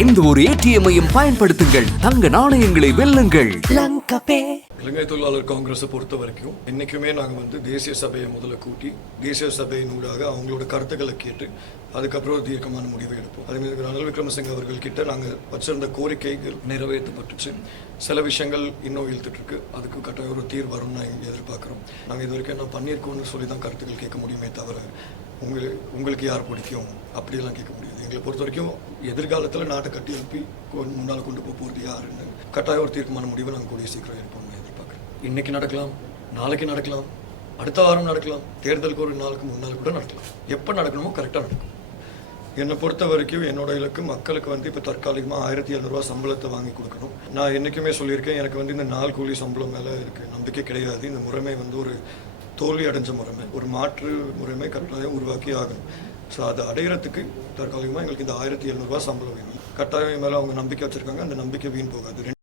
எந்த ஒரு ஏடிஎம்மையும் பயன்படுத்துங்கள். தங்க நாணயங்களை வெல்லுங்கள். இலங்கை தொழிலாளர் காங்கிரஸை பொறுத்த வரைக்கும் என்றைக்குமே நாங்கள் வந்து தேசிய சபையை முதல்ல கூட்டி தேசிய சபையின் ஊடாக அவங்களோட கருத்துக்களை கேட்டு அதுக்கப்புறம் ஒரு தீர்க்கமான முடிவை எடுப்போம். அதேமாதிரி ரணில் விக்ரமசிங்க அவர்கள் கிட்ட நாங்கள் வச்சிருந்த கோரிக்கைகள் நிறைவேற்றப்பட்டுச்சு. சில விஷயங்கள் இன்னும் இழுத்துட்டு இருக்கு அதுக்கு கட்டாயம் ஒரு தீர்வு வரும்னு நாங்கள் எதிர்பார்க்குறோம். நாங்கள் இது வரைக்கும் என்ன பண்ணியிருக்கோம்னு சொல்லி தான் கருத்துக்கள் கேட்க முடியுமே தவிர உங்களுக்கு உங்களுக்கு யார் பிடிக்கும்? அப்படியெல்லாம் கேட்க முடியாது. எங்களை பொறுத்த வரைக்கும் எதிர்காலத்தில் நாட்டை கட்டி எழுப்பி முன்னால் கொண்டு போக போகிறது யாருன்னு கட்டாய ஒரு தீர்க்கமான முடிவை நாங்கள் கூடிய சீக்கிரம் எடுப்போம்னு எதிர்பார்க்குறேன் இன்றைக்கி நடக்கலாம் நாளைக்கு நடக்கலாம் அடுத்த வாரம் நடக்கலாம் தேர்தலுக்கு ஒரு நாளுக்கு முன்னால் கூட நடக்கலாம். எப்போ நடக்கணுமோ கரெக்டாக நடக்கும். என்னை பொறுத்த வரைக்கும் என்னோட இலக்கு மக்களுக்கு வந்து இப்போ தற்காலிகமாக ஆயிரத்தி எழுநூறுவா சம்பளத்தை வாங்கி கொடுக்கணும். நான் என்றைக்குமே சொல்லியிருக்கேன் எனக்கு வந்து இந்த நாள் கூலி சம்பளம் மேலே இருக்குது நம்பிக்கை கிடையாது. இந்த முறைமை வந்து ஒரு தோல்வி அடைஞ்ச முறைமை ஒரு மாற்று முறைமை கட்டாயம் உருவாக்கி ஆகணும். ஸோ அதை அடையிறதுக்கு தற்காலிகமாக எங்களுக்கு இந்த ஆயிரத்தி எழுநூறுபா சம்பளம் வேணும். கட்டாயம் மேலே அவங்க நம்பிக்கை வச்சுருக்காங்க அந்த நம்பிக்கை வீண் போகாது.